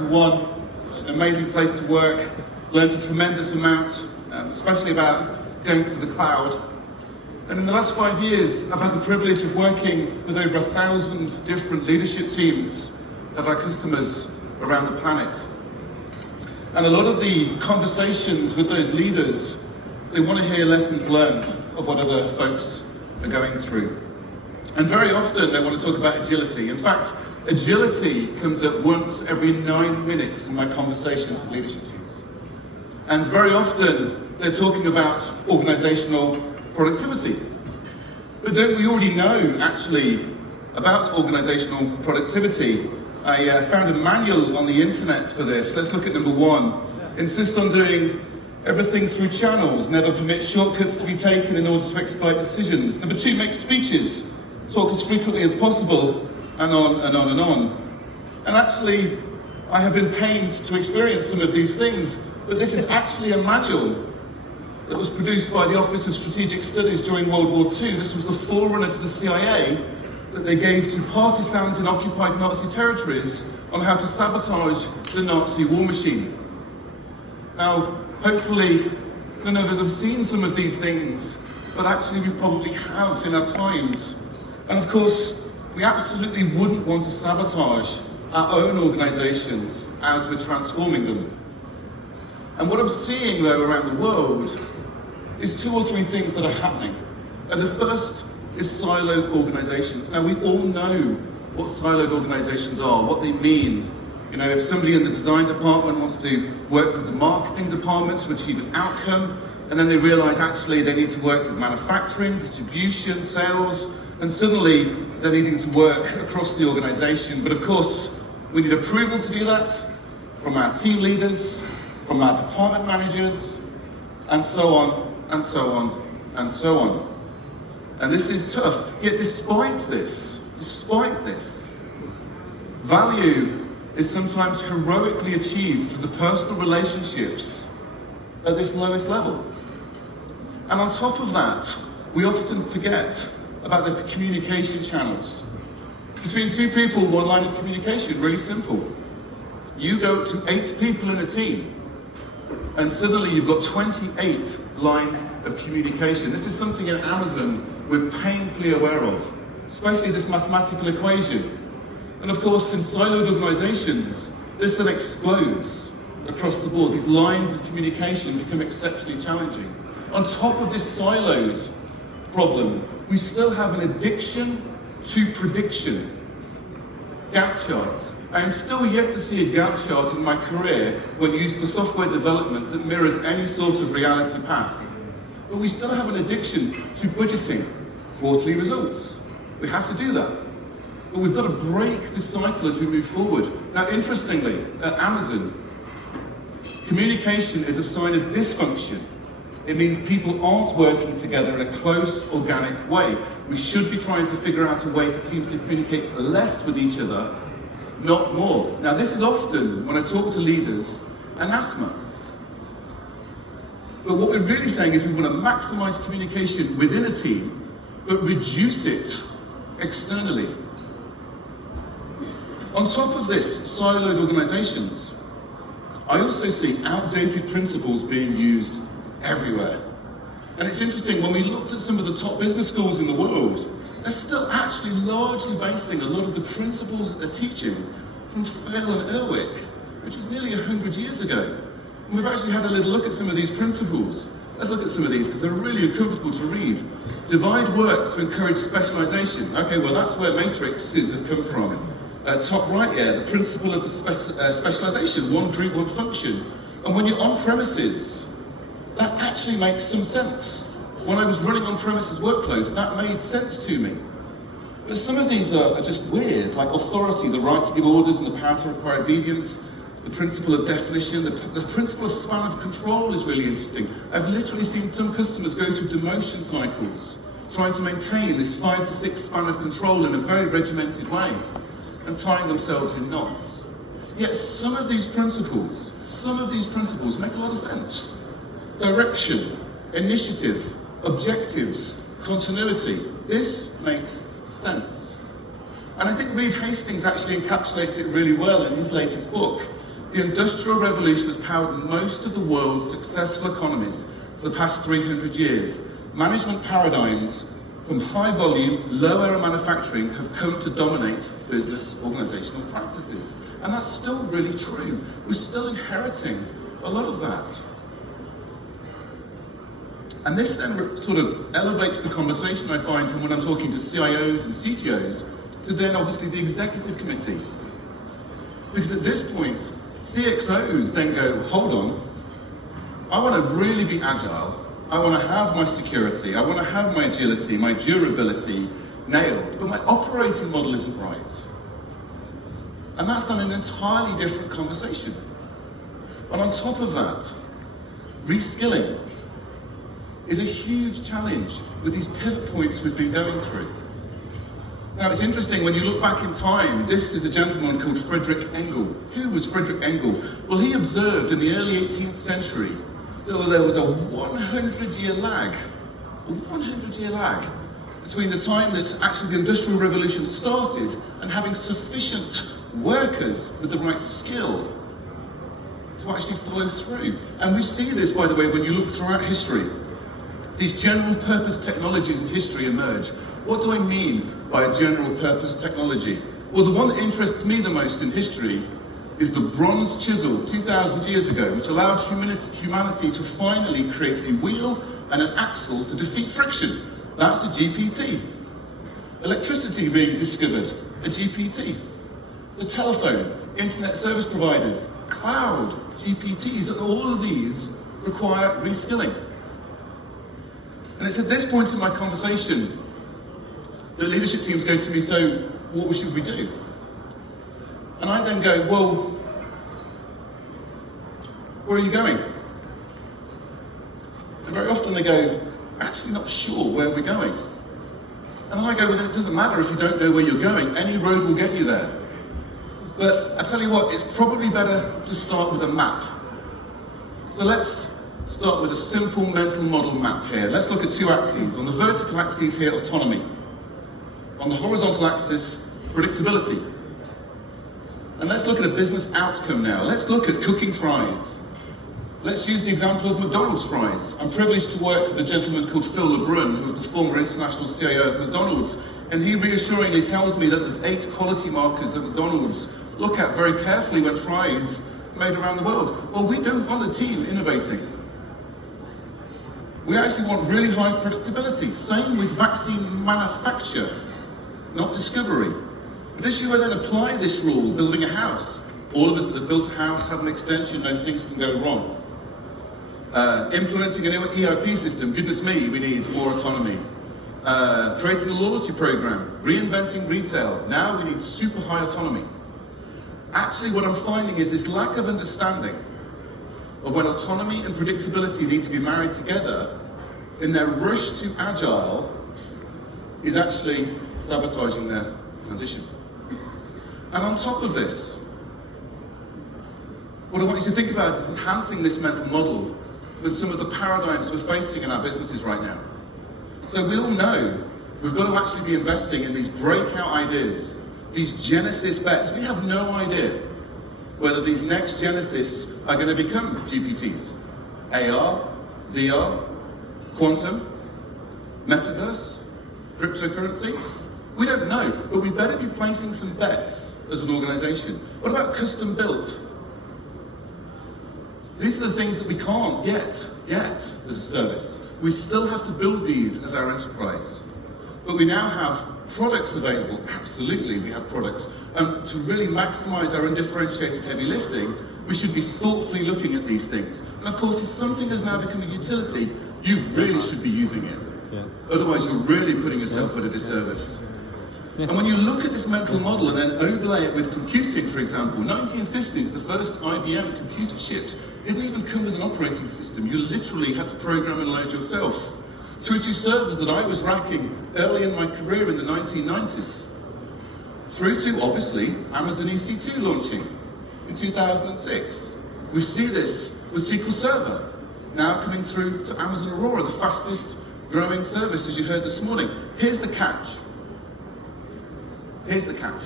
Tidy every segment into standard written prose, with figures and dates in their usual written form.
Capital One, an amazing place to work, learned a tremendous amount, especially about going to the cloud. And in the last 5 years, I've had the privilege of working with over 1,000 different leadership teams of our customers around the planet. And a lot of the conversations with those leaders, they want to hear lessons learned of what other folks are going through. And very often they want to talk about agility. In fact, agility comes up once every 9 minutes in my conversations with leadership teams. And very often they're talking about organizational productivity. But don't we already know, actually, about organizational productivity? I found a manual on the internet for this. Let's look at number 1. Insist on doing everything through channels. Never permit shortcuts to be taken in order to expedite decisions. Number 2, make speeches. Talk as frequently as possible, and on and on and on. And actually, I have been pained to experience some of these things, but this is actually a manual that was produced by the Office of Strategic Studies during World War II. This was the forerunner to the CIA that they gave to partisans in occupied Nazi territories on how to sabotage the Nazi war machine. Now, hopefully, none of us have seen some of these things, but actually we probably have in our times. And of course, we absolutely wouldn't want to sabotage our own organizations as we're transforming them. And what I'm seeing, though, around the world is 2 or 3 things that are happening. And the first is siloed organizations. Now, we all know what siloed organizations are, what they mean. You know, if somebody in the design department wants to work with the marketing department to achieve an outcome, and then they realize actually they need to work with manufacturing, distribution, sales, and suddenly they're needing to work across the organization. But of course, we need approval to do that from our team leaders, from our department managers, and so on, and so on, and so on. And this is tough. Yet despite this, value is sometimes heroically achieved through the personal relationships at this lowest level. And on top of that, we often forget about the communication channels. Between 2 people, 1 line of communication, really simple. You go to 8 people in a team, and suddenly you've got 28 lines of communication. This is something in Amazon we're painfully aware of, especially this mathematical equation. And of course, in siloed organizations, this then explodes across the board. These lines of communication become exceptionally challenging. On top of this siloed problem, we still have an addiction to prediction. Gantt charts. I am still yet to see a Gantt chart in my career when used for software development that mirrors any sort of reality path. But we still have an addiction to budgeting quarterly results. We have to do that. But we've got to break this cycle as we move forward. Now, interestingly, at Amazon, communication is a sign of dysfunction. It means people aren't working together in a close, organic way. We should be trying to figure out a way for teams to communicate less with each other, not more. Now, this is often, when I talk to leaders, anathema. But what we're really saying is we want to maximize communication within a team, but reduce it externally. On top of this, siloed organizations, I also see outdated principles being used everywhere. And it's interesting, when we looked at some of the top business schools in the world, they're still actually largely basing a lot of the principles that they're teaching from Phil and Erwick, which was nearly 100 years ago. And we've actually had a little look at some of these principles. Let's look at some of these, because they're really uncomfortable to read. Divide work to encourage specialization. Okay, well that's where matrices have come from. Top right here, the principle of the specialization, one group, one function. And when you're on premises, that actually makes some sense. When I was running on-premises workloads, that made sense to me. But some of these are just weird, like authority, the right to give orders and the power to require obedience, the principle of definition, the principle of span of control is really interesting. I've literally seen some customers go through demotion cycles, trying to maintain this 5 to 6 span of control in a very regimented way, and tying themselves in knots. Yet some of these principles make a lot of sense. Direction, initiative, objectives, continuity. This makes sense. And I think Reed Hastings actually encapsulates it really well in his latest book. The Industrial Revolution has powered most of the world's successful economies for the past 300 years. Management paradigms from high volume, low error manufacturing have come to dominate business organizational practices. And that's still really true. We're still inheriting a lot of that. And this then sort of elevates the conversation, I find, from when I'm talking to CIOs and CTOs to then obviously the executive committee. Because at this point, CXOs then go, hold on, I want to really be agile, I want to have my security, I want to have my agility, my durability nailed, but my operating model isn't right. And that's then an entirely different conversation. And on top of that, reskilling is a huge challenge with these pivot points we've been going through. Now it's interesting, when you look back in time, this is a gentleman called Friedrich Engel. Who was Friedrich Engel? Well, he observed in the early 18th century that there was a 100-year lag, between the time that actually the Industrial Revolution started and having sufficient workers with the right skill to actually follow through. And we see this, by the way, when you look throughout history. These general purpose technologies in history emerge. What do I mean by a general purpose technology? Well, the one that interests me the most in history is the bronze chisel 2,000 years ago, which allowed humanity to finally create a wheel and an axle to defeat friction. That's a GPT. Electricity being discovered, a GPT. The telephone, internet service providers, cloud, GPTs, all of these require reskilling. And it's at this point in my conversation that leadership teams go to me, so what should we do? And I then go, well, where are you going? And very often they go, actually not sure where we're going. And then I go, well, it doesn't matter if you don't know where you're going, any road will get you there. But I tell you what, it's probably better to start with a map. So let's start with a simple mental model map here. Let's look at two axes. On the vertical axis here, autonomy. On the horizontal axis, predictability. And let's look at a business outcome now. Let's look at cooking fries. Let's use the example of McDonald's fries. I'm privileged to work with a gentleman called Phil LeBrun, who was the former international CIO of McDonald's. And he reassuringly tells me that there's 8 quality markers that McDonald's look at very carefully when fries are made around the world. Well, we don't want a team innovating. We actually want really high predictability. Same with vaccine manufacture, not discovery. But as you then apply this rule, building a house, all of us that have built a house have an extension, know things can go wrong. Implementing a new ERP system, goodness me, we need more autonomy. Creating a loyalty program, reinventing retail, now we need super high autonomy. Actually, what I'm finding is this lack of understanding of when autonomy and predictability need to be married together in their rush to agile is actually sabotaging their transition. And on top of this, what I want you to think about is enhancing this mental model with some of the paradigms we're facing in our businesses right now. So we all know we've got to actually be investing in these breakout ideas, these Genesis bets. We have no idea whether these next Genesis are going to become GPTs. AR, VR, quantum, metaverse, cryptocurrencies. We don't know, but we better be placing some bets as an organization. What about custom built? These are the things that we can't yet as a service. We still have to build these as our enterprise. But we now have products available, absolutely we have products. And to really maximize our undifferentiated heavy lifting, we should be thoughtfully looking at these things. And of course, if something has now become a utility, you really should be using it. Yeah. Otherwise, you're really putting yourself at a disservice. Yeah. And when you look at this mental model and then overlay it with computing, for example, 1950s, the first IBM computer shipped, didn't even come with an operating system. You literally had to program and load yourself. Through to servers that I was racking early in my career in the 1990s. Through to, obviously, Amazon EC2 launching in 2006. We see this with SQL Server, now coming through to Amazon Aurora, the fastest growing service, as you heard this morning. Here's the catch. Here's the catch.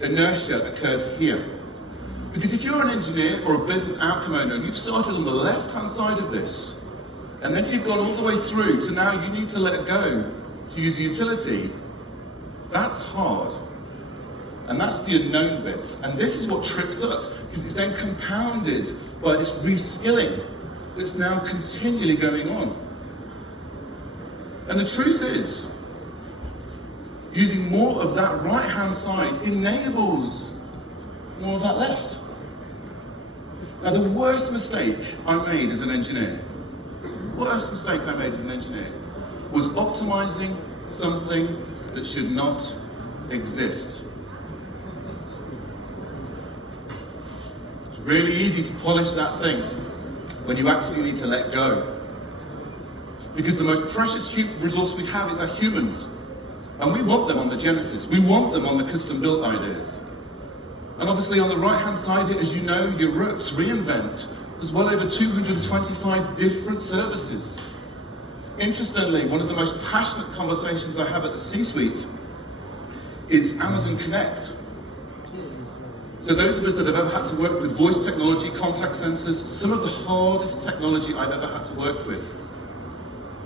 Inertia occurs here. Because if you're an engineer or a business outcome owner, and you've started on the left-hand side of this, and then you've gone all the way through to now you need to let go to use a utility, that's hard. And that's the unknown bit. And this is what trips up, because it's then compounded by this reskilling that's now continually going on. And the truth is, using more of that right-hand side enables more of that left. Now, the worst mistake I made as an engineer, was optimizing something that should not exist. It's really easy to polish that thing when you actually need to let go. Because the most precious resource we have is our humans. And we want them on the Genesis. We want them on the custom-built ideas. And obviously on the right-hand side, as you know, your roots, reInvent, there's well over 225 different services. Interestingly, one of the most passionate conversations I have at the C-suite is Amazon Connect. So those of us that have ever had to work with voice technology, contact sensors, some of the hardest technology I've ever had to work with.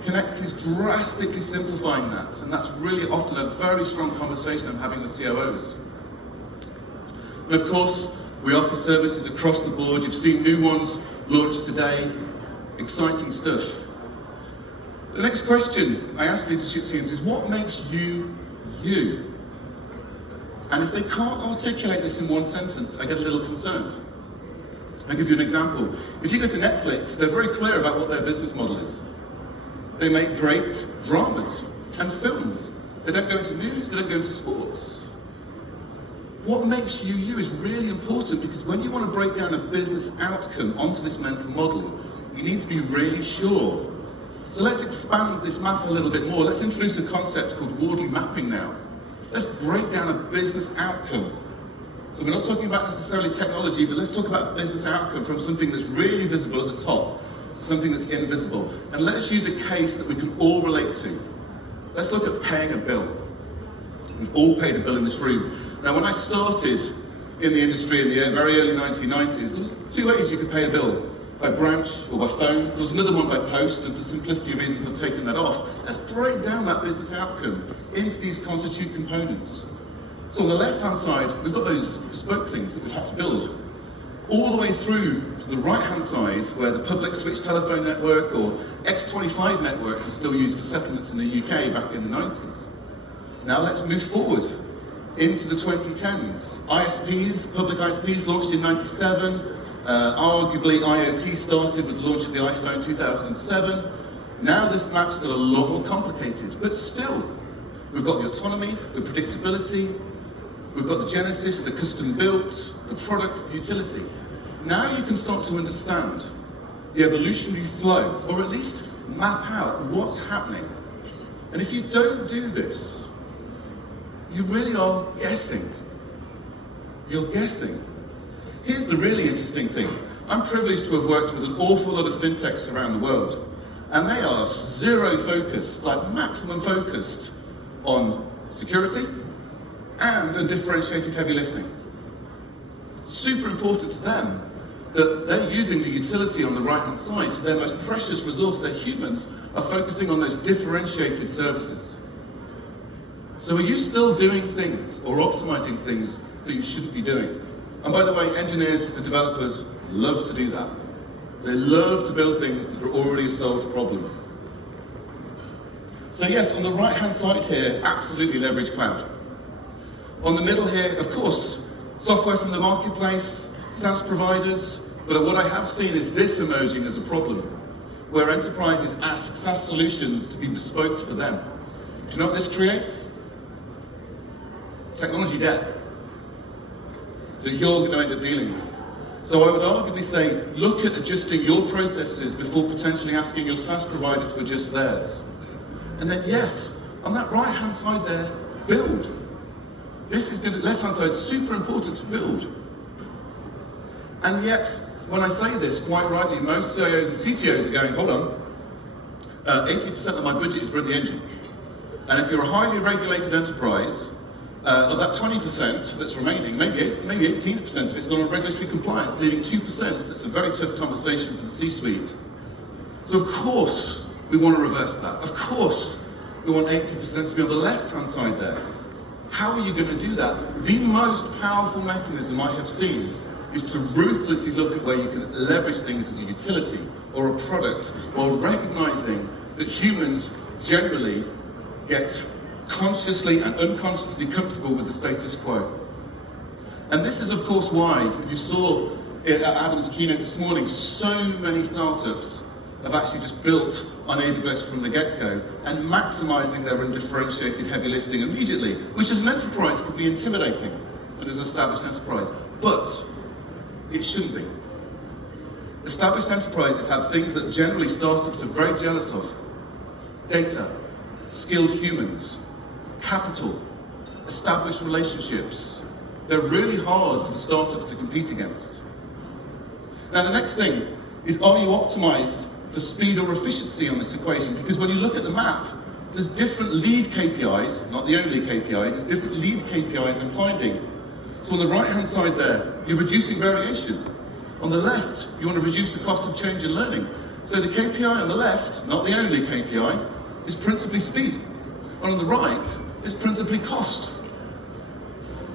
Connect is drastically simplifying that, and that's really often a very strong conversation I'm having with COOs. And of course, we offer services across the board. You've seen new ones launched today. Exciting stuff. The next question I ask leadership teams is, what makes you, you? And if they can't articulate this in one sentence, I get a little concerned. I'll give you an example. If you go to Netflix, they're very clear about what their business model is. They make great dramas and films. They don't go into news, they don't go into sports. What makes you, you is really important, because when you want to break down a business outcome onto this mental model, you need to be really sure. So let's expand this map a little bit more. Let's introduce a concept called Wardley mapping now. Let's break down a business outcome. So we're not talking about necessarily technology, but let's talk about business outcome from something that's really visible at the top to something that's invisible. And let's use a case that we can all relate to. Let's look at paying a bill. We've all paid a bill in this room. Now, when I started in the industry in the very early 1990s, there was two ways you could pay a bill, by branch or by phone. There was another one by post, and for simplicity reasons I've taken that off. Let's break down that business outcome into these constituent components. So on the left-hand side, we've got those bespoke things that we've had to build, all the way through to the right-hand side, where the public switch telephone network or X25 network was still used for settlements in the UK back in the 90s. Now let's move forward into the 2010s. ISPs, public ISPs launched in 97. Arguably IoT started with the launch of the iPhone 2007. Now this map's got a lot more complicated, but still, we've got the autonomy, the predictability, we've got the Genesis, the custom built, the product, the utility. Now you can start to understand the evolutionary flow, or at least map out what's happening. And if you don't do this, you really are guessing. You're guessing. Here's the really interesting thing. I'm privileged to have worked with an awful lot of fintechs around the world, and they are zero focused, like maximum focused on security and undifferentiated heavy lifting. Super important to them that they're using the utility on the right-hand side, so their most precious resource, their humans, are focusing on those differentiated services. So are you still doing things or optimizing things that you shouldn't be doing? And by the way, engineers and developers love to do that. They love to build things that are already a solved problem. So yes, on the right-hand side here, absolutely leverage cloud. On the middle here, of course, software from the marketplace, SaaS providers, but what I have seen is this emerging as a problem, where enterprises ask SaaS solutions to be bespoke for them. Do you know what this creates? Technology debt that you're going to end up dealing with. So I would arguably say, look at adjusting your processes before potentially asking your SaaS provider to adjust theirs. And then yes, on that right-hand side there, build. This is going to, left-hand side, super important to build. And yet, when I say this, quite rightly, most CIOs and CTOs are going, hold on, 80% of my budget is run the engine. And if you're a highly regulated enterprise, of that 20% that's remaining, maybe 18% of it's gone on regulatory compliance, leaving 2% that's a very tough conversation for the C-suite. So of course we want to reverse that. Of course we want 80% to be on the left-hand side there. How are you going to do that? The most powerful mechanism I have seen is to ruthlessly look at where you can leverage things as a utility or a product, while recognizing that humans generally get consciously and unconsciously comfortable with the status quo. And this is of course why you saw at Adam's keynote this morning, so many startups have actually just built on AWS from the get-go and maximizing their undifferentiated heavy lifting immediately, which as an enterprise could be intimidating and as an established enterprise, but it shouldn't be. Established enterprises have things that generally startups are very jealous of: data, skilled humans, capital, established relationships. They're really hard for startups to compete against. Now the next thing is, are you optimized for speed or efficiency on this equation? Because when you look at the map, there's different lead KPIs, not the only KPI, there's different lead KPIs I'm finding. So on the right-hand side there, you're reducing variation. On the left, you want to reduce the cost of change and learning. So the KPI on the left, not the only KPI, is principally speed. And on the right, is principally cost.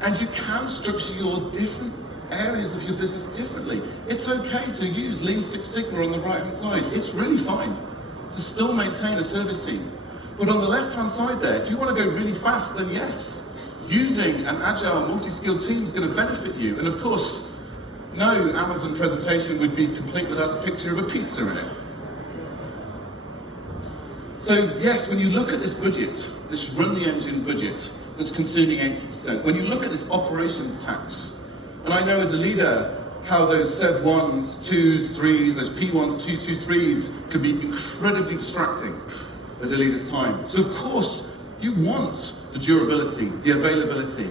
And you can structure your different areas of your business differently. It's okay to use Lean Six Sigma on the right-hand side. It's really fine to still maintain a service team. But on the left-hand side there, if you want to go really fast, then yes, using an agile, multi-skilled team is going to benefit you. And of course, no Amazon presentation would be complete without the picture of a pizza in it. So yes, when you look at this budget, this run the engine budget that's consuming 80%, when you look at this operations tax, and I know as a leader how those Sev 1s, 2s, 3s, those P1s, 2, 2, 3s can be incredibly distracting as a leader's time. So of course, you want the durability, the availability,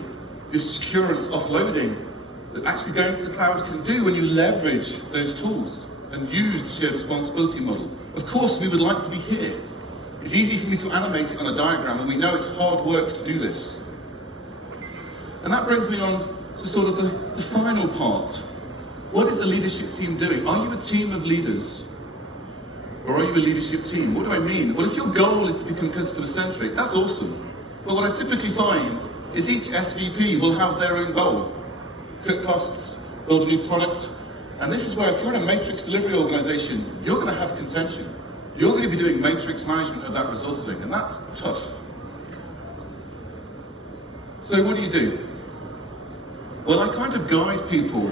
the securance offloading that actually going to the cloud can do when you leverage those tools and use the shared responsibility model. Of course, we would like to be here. It's easy for me to animate it on a diagram, and we know it's hard work to do this. And that brings me on to sort of the final part. What is the leadership team doing? Are you a team of leaders? Or are you a leadership team? What do I mean? Well, if your goal is to become customer-centric, that's awesome. But what I typically find is each SVP will have their own goal. Cut costs, build a new product. And this is where if you're in a matrix delivery organization, you're going to have contention. You're going to be doing matrix management of that resourcing, and that's tough. So what do? Well, I kind of guide people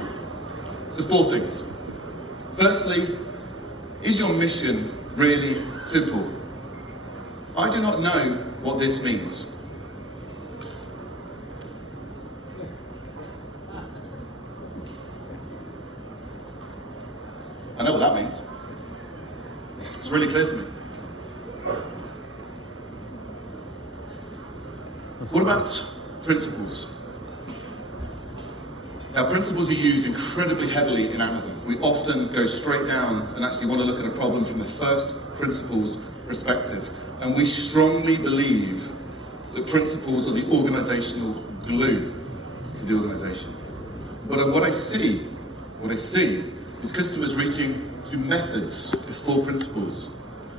to 4 things. Firstly, is your mission really simple? I do not know what this means. I know what that means. It's really clear for me. What about principles? Now, principles are used incredibly heavily in Amazon. We often go straight down and actually want to look at a problem from the first principles perspective. And we strongly believe that principles are the organizational glue for the organization. But what I see is customers reaching to methods before principles.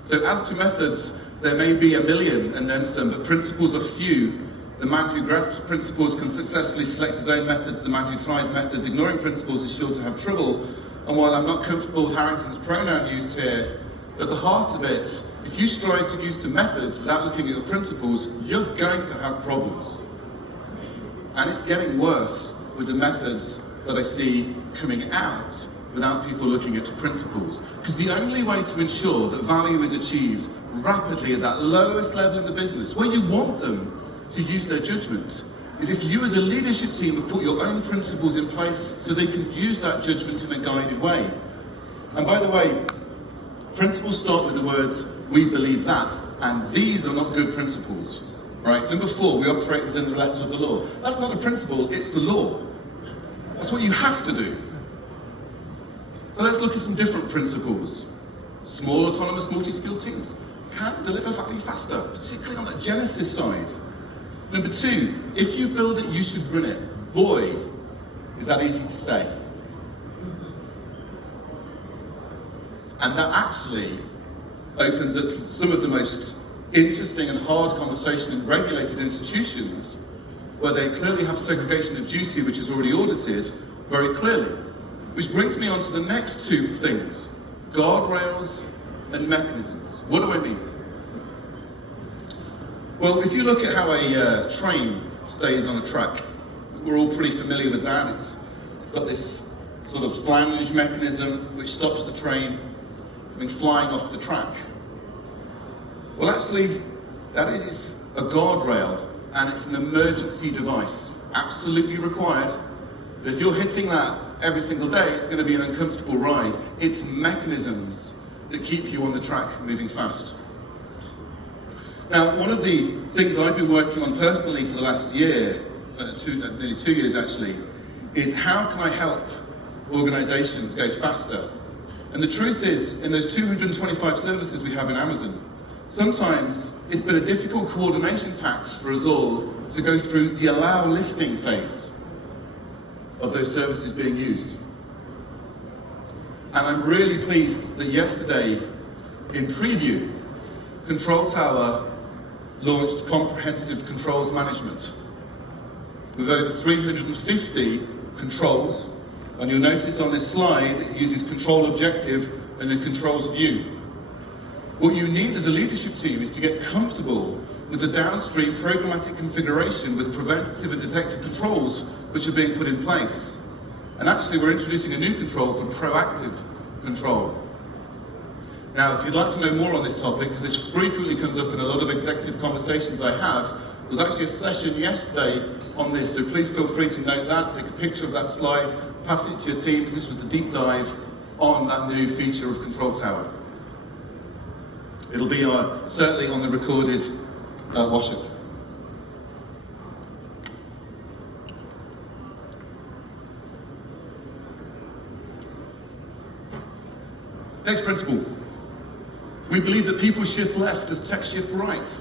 So as to methods, there may be 1 million and then some, but principles are few. The man who grasps principles can successfully select his own methods. The man who tries methods ignoring principles is sure to have trouble. And while I'm not comfortable with Harrington's pronoun use here, at the heart of it, if you strive to use the methods without looking at your principles, you're going to have problems. And it's getting worse with the methods that I see coming out without people looking at principles. Because the only way to ensure that value is achieved rapidly at that lowest level in the business, where you want them to use their judgment, is if you as a leadership team have put your own principles in place so they can use that judgment in a guided way. And by the way, principles start with the words, we believe that, and these are not good principles, right? Number 4, we operate within the letter of the law. That's not a principle, it's the law. That's what you have to do. So let's look at some different principles. Small, autonomous, multi-skilled teams can deliver value faster, particularly on the Genesis side. Number two, if you build it, you should run it. Boy, is that easy to say. And that actually opens up some of the most interesting and hard conversation in regulated institutions, where they clearly have segregation of duty, which is already audited very clearly. Which brings me on to the next two things, guardrails and mechanisms. What do I mean? Well, if you look at how a train stays on a track, we're all pretty familiar with that. It's got this sort of flange mechanism which stops the train from flying off the track. Well, actually, that is a guardrail, and it's an emergency device, absolutely required. But if you're hitting that every single day, it's going to be an uncomfortable ride. It's mechanisms that keep you on the track moving fast. Now, one of the things I've been working on personally for the last year, nearly 2 years actually, is how can I help organizations go faster? And the truth is, in those 225 services we have in Amazon, sometimes it's been a difficult coordination task for us all to go through the allow listing phase of those services being used. And I'm really pleased that yesterday, in preview, Control Tower launched comprehensive controls management with over 350 controls. And you'll notice on this slide, it uses control objective and a controls view. What you need as a leadership team is to get comfortable with the downstream programmatic configuration with preventative and detective controls which are being put in place. And actually, we're introducing a new control called proactive control. Now, if you'd like to know more on this topic, because this frequently comes up in a lot of executive conversations I have, there was actually a session yesterday on this, so please feel free to note that, take a picture of that slide, pass it to your teams. This was the deep dive on that new feature of Control Tower. It'll be certainly on the recorded wash-up. Next principle. We believe that people shift left as tech shift right.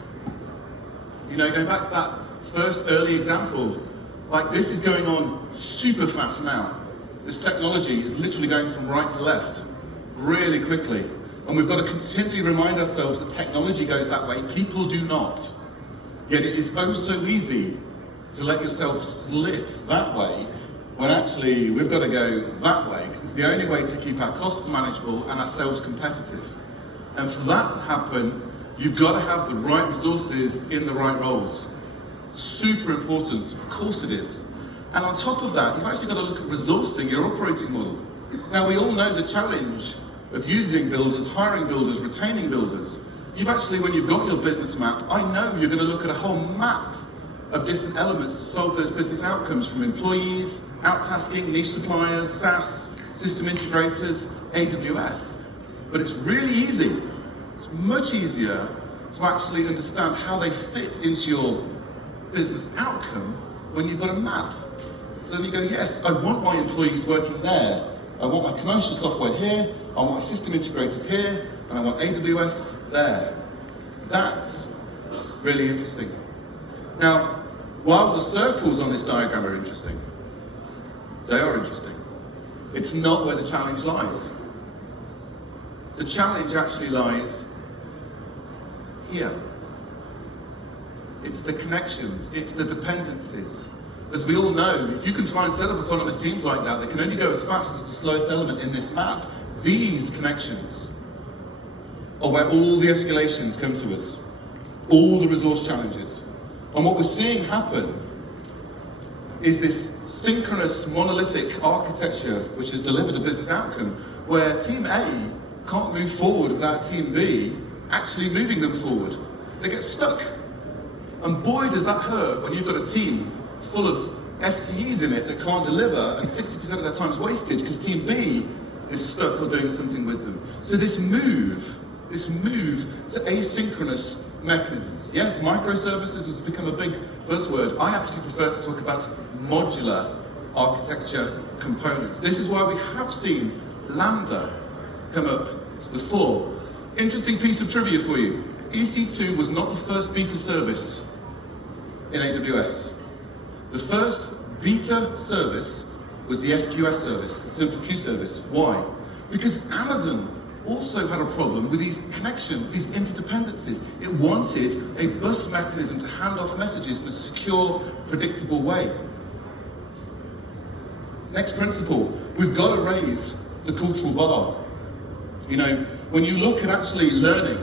You know, going back to that first early example, like this is going on super fast now. This technology is literally going from right to left really quickly. And we've got to continually remind ourselves that technology goes that way, people do not. Yet it is oh so easy to let yourself slip that way when actually we've got to go that way, because it's the only way to keep our costs manageable and ourselves competitive. And for that to happen, you've got to have the right resources in the right roles. Super important, of course it is. And on top of that, you've actually got to look at resourcing your operating model. Now, we all know the challenge of using builders, hiring builders, retaining builders. You've actually, when you've got your business map, I know you're going to look at a whole map of different elements to solve those business outcomes, from employees, outtasking, niche suppliers, SaaS, system integrators, AWS. But it's really easy, it's much easier to actually understand how they fit into your business outcome when you've got a map. So then you go, yes, I want my employees working there. I want my commercial software here, I want my system integrators here, and I want AWS there. That's really interesting. Now, while the circles on this diagram are interesting, they are interesting, it's not where the challenge lies. The challenge actually lies here. It's the connections, it's the dependencies. As we all know, if you can try and set up autonomous teams like that, they can only go as fast as the slowest element in this map. These connections are where all the escalations come to us, all the resource challenges. And what we're seeing happen is this synchronous monolithic architecture which has delivered a business outcome where team A can't move forward without team B actually moving them forward. They get stuck. And boy, does that hurt when you've got a team full of FTEs in it that can't deliver, and 60% of their time's wasted because team B is stuck or doing something with them. So this move to asynchronous mechanisms. Yes, microservices has become a big buzzword. I actually prefer to talk about modular architecture components. This is why we have seen Lambda come up to the fore. Interesting piece of trivia for you. EC2 was not the first beta service in AWS. The first beta service was the SQS service, the simple queue service. Why? Because Amazon also had a problem with these connections, these interdependencies. It wanted a bus mechanism to hand off messages in a secure, predictable way. Next principle, we've got to raise the cultural bar. You know, when you look at actually learning,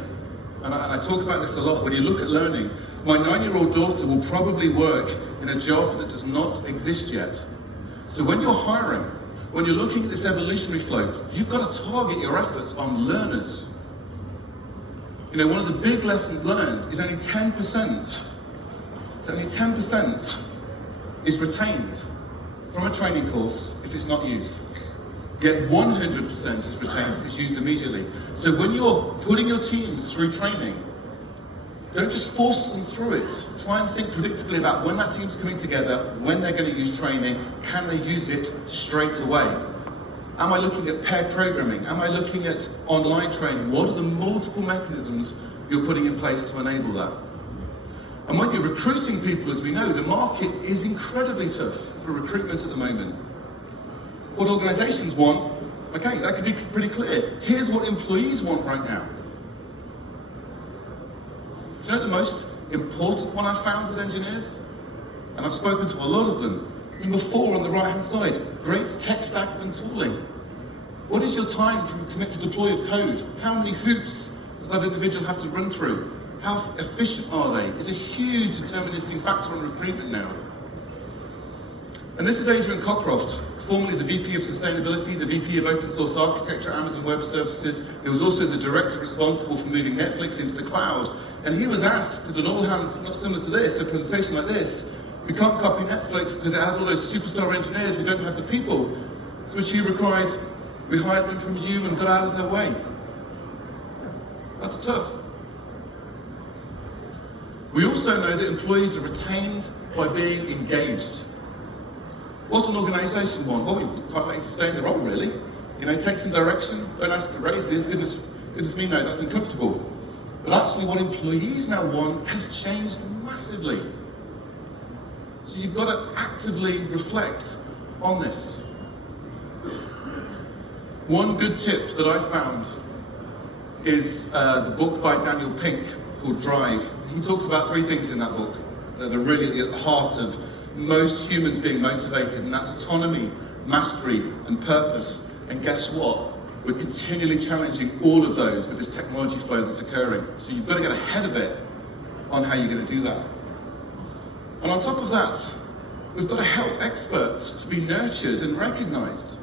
and I talk about this a lot, when you look at learning, my 9-year-old daughter will probably work in a job that does not exist yet. So when you're hiring, when you're looking at this evolutionary flow, you've got to target your efforts on learners. You know, one of the big lessons learned is only 10%, so only 10% is retained from a training course if it's not used. Yet 100% is retained if it's used immediately. So when you're putting your teams through training, don't just force them through it. Try and think predictably about when that team's coming together, when they're going to use training, can they use it straight away? Am I looking at pair programming? Am I looking at online training? What are the multiple mechanisms you're putting in place to enable that? And when you're recruiting people, as we know, the market is incredibly tough for recruitment at the moment. What organizations want, okay, that could be pretty clear. Here's what employees want right now. Do you know the most important one I've found with engineers? And I've spoken to a lot of them. Number 4 on the right-hand side, great tech stack and tooling. What is your time from commit to deploy of code? How many hoops does that individual have to run through? How efficient are they? It's a huge deterministic factor on recruitment now. And this is Adrian Cockcroft, formerly the VP of Sustainability, the VP of Open Source Architecture at Amazon Web Services. He was also the director responsible for moving Netflix into the cloud. And he was asked at an all-hands, not similar to this, a presentation like this, we can't copy Netflix because it has all those superstar engineers, we don't have the people. To which he replied, we hired them from you and got out of their way. That's tough. We also know that employees are retained by being engaged. What's an organisation want? Well, we quite like to stay in the role, really. You know, take some direction, don't ask for raises, goodness me, no, that's uncomfortable. But actually what employees now want has changed massively. So you've got to actively reflect on this. One good tip that I found is the book by Daniel Pink called Drive. He talks about 3 things in that book that are really at the heart of most humans being motivated, and that's autonomy, mastery, and purpose. And guess what? We're continually challenging all of those with this technology flow that's occurring. So you've got to get ahead of it on how you're going to do that. And on top of that, we've got to help experts to be nurtured and recognized.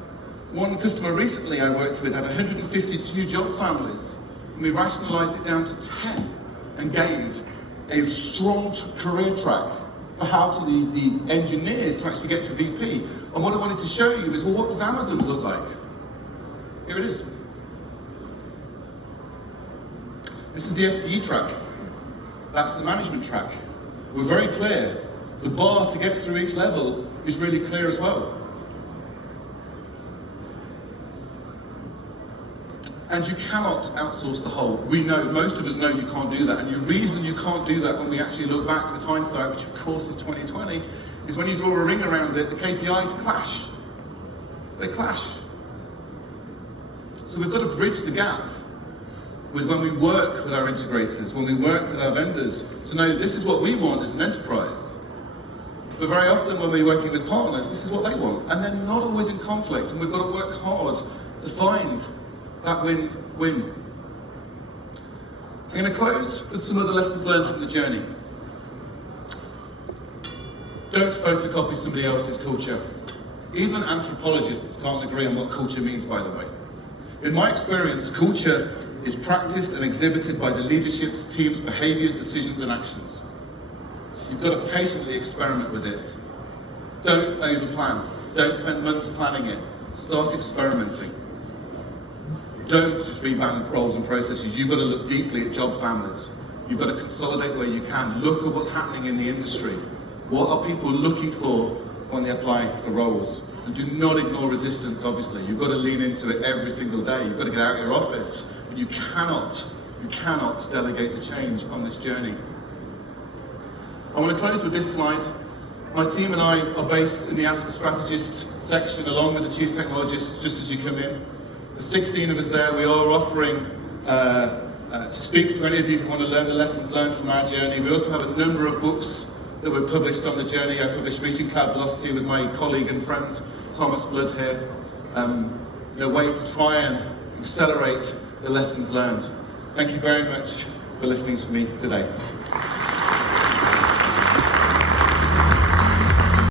One customer recently I worked with had 152 job families, and we rationalized it down to 10 and gave a strong career track for how to the engineers to actually get to VP. And what I wanted to show you is, well, what does Amazon's look like? Here it is. This is the FTE track. That's the management track. We're very clear. The bar to get through each level is really clear as well. And you cannot outsource the whole. We know, most of us know you can't do that. And the reason you can't do that when we actually look back with hindsight, which of course is 2020, is when you draw a ring around it, the KPIs clash. They clash. So we've got to bridge the gap with when we work with our integrators, when we work with our vendors, to know this is what we want as an enterprise. But very often when we're working with partners, this is what they want. And they're not always in conflict, and we've got to work hard to find that win-win. I'm going to close with some of the lessons learned from the journey. Don't photocopy somebody else's culture. Even anthropologists can't agree on what culture means, by the way. In my experience, culture is practiced and exhibited by the leadership's team's behaviours, decisions and actions. You've got to patiently experiment with it. Don't overplan. Don't spend months planning it. Start experimenting. Don't just reband roles and processes. You've got to look deeply at job families. You've got to consolidate where you can. Look at what's happening in the industry. What are people looking for when they apply for roles? And do not ignore resistance, obviously. You've got to lean into it every single day. You've got to get out of your office. But you cannot delegate the change on this journey. I want to close with this slide. My team and I are based in the Ask a Strategist section along with the Chief Technologist just as you come in. There's 16 of us there. We are offering to speak to any of you who want to learn the lessons learned from our journey. We also have a number of books that were published on the journey. I published Reaching Cloud Velocity with my colleague and friend Thomas Blood here. A way to try and accelerate the lessons learned. Thank you very much for listening to me today.